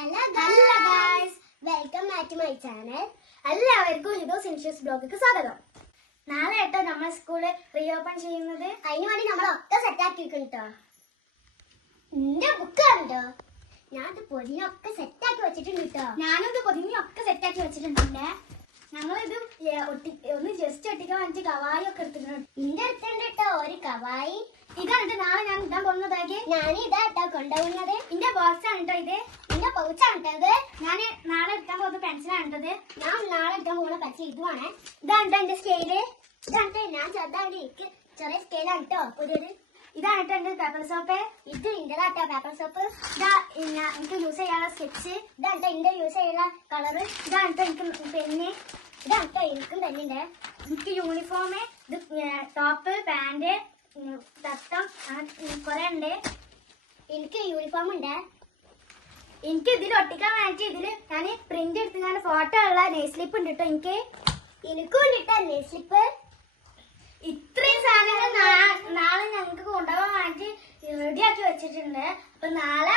Hello guys, welcome back to my channel. എല്ലാവർക്കും ഹിദോസ് ഇൻഷ്യസ് ബ്ലോഗിലേക്ക് സ്വാഗതം. നാളെ കേട്ടോ നമ്മൾ സ്കൂള് റീഓപ്പൺ ചെയ്യുന്നത്. അതിനു വേണ്ടി നമ്മളൊക്കെ സെറ്റ് ആക്കിയിരിക്കും കേട്ടോ. എന്റെ ബുക്ക് കണ്ടോ? ഞാനത് പൊതിഞ്ഞൊക്കെ സെറ്റ് ആക്കി വെച്ചിട്ടുണ്ട് കേട്ടോ. ഞാനത് പൊതിഞ്ഞൊക്കെ സെറ്റ് ആക്കി വെച്ചിട്ടുണ്ട്. ഞങ്ങളിത് ഒന്ന് ജസ്റ്റ് ഒട്ടിക്കാൻ വേണ്ടി കവായി ഒക്കെ എടുത്തിട്ടുണ്ട്. എന്റെ അടുത്തുണ്ട് കേട്ടോ ഒരു കവായി. ഇതാണ് നാളെ ഞാൻ ഇടാൻ പോകുന്ന ബാഗ്. ഞാൻ ഇതാ കേട്ടോ കൊണ്ടുപോകുന്നത്. എന്റെ ബോക്സ് ആണ് കേട്ടോ ഇത്. എന്റെ പൗച്ചാണ് കേട്ടത്. ഞാൻ നാളെ എടുക്കാൻ പോകുന്ന പെൻസിലാണ് കേട്ടത്. ഞാൻ നാളെ എടുക്കാൻ പോകുന്ന പെൻസിൽ ഇതുമാണ്. ഇതാണ് കേട്ടോ എന്റെ സ്കെയില്. ഇതാണ് ഞാൻ ചെറുതായിട്ട് ചെറിയ സ്കെയിലാണ് കേട്ടോ പുതിയത്. ഇതാണ് കേട്ടോ എന്റെ പേപ്പർ സോപ്പ്. ഇത് ഇന്റേതാട്ടോ പേപ്പർ സോപ്പ്. ഇതാ എനിക്ക് യൂസ് ചെയ്യാനുള്ള സ്കെച്ച്. ഇതാണ് കേട്ടോ എന്റെ യൂസ് ചെയ്യാനുള്ള കളറ്. ഇതാണ് കേട്ടോ എനിക്ക് പെന്ന്. ഇതാണ് കേട്ടോ എനിക്കും പെന്നിന്റെ. എനിക്ക് യൂണിഫോം, ഇത് ടോപ്പ്, പാന്റ്, തട്ടം കൊറേ ഉണ്ട്. എനിക്ക് യൂണിഫോം ഉണ്ട്. എനിക്ക് ഇതിൽ ഒട്ടിക്കാൻ വേണ്ടി ഇതില് ഞാൻ പ്രിന്റ് എടുത്ത് ഞാൻ ഫോട്ടോ ഉള്ള നെയിൽ സ്ലിപ്പ് ഉണ്ട് കേട്ടോ. എനിക്കും ഉണ്ട് കേട്ടോ നെയിൽ സ്ലിപ്പ്. ഇത്രയും സാധനങ്ങൾ നാളെ ഞങ്ങൾക്ക് കൊണ്ടുപോകാൻ വേണ്ടി റെഡിയാക്കി വെച്ചിട്ടുണ്ട്. അപ്പൊ നാളെ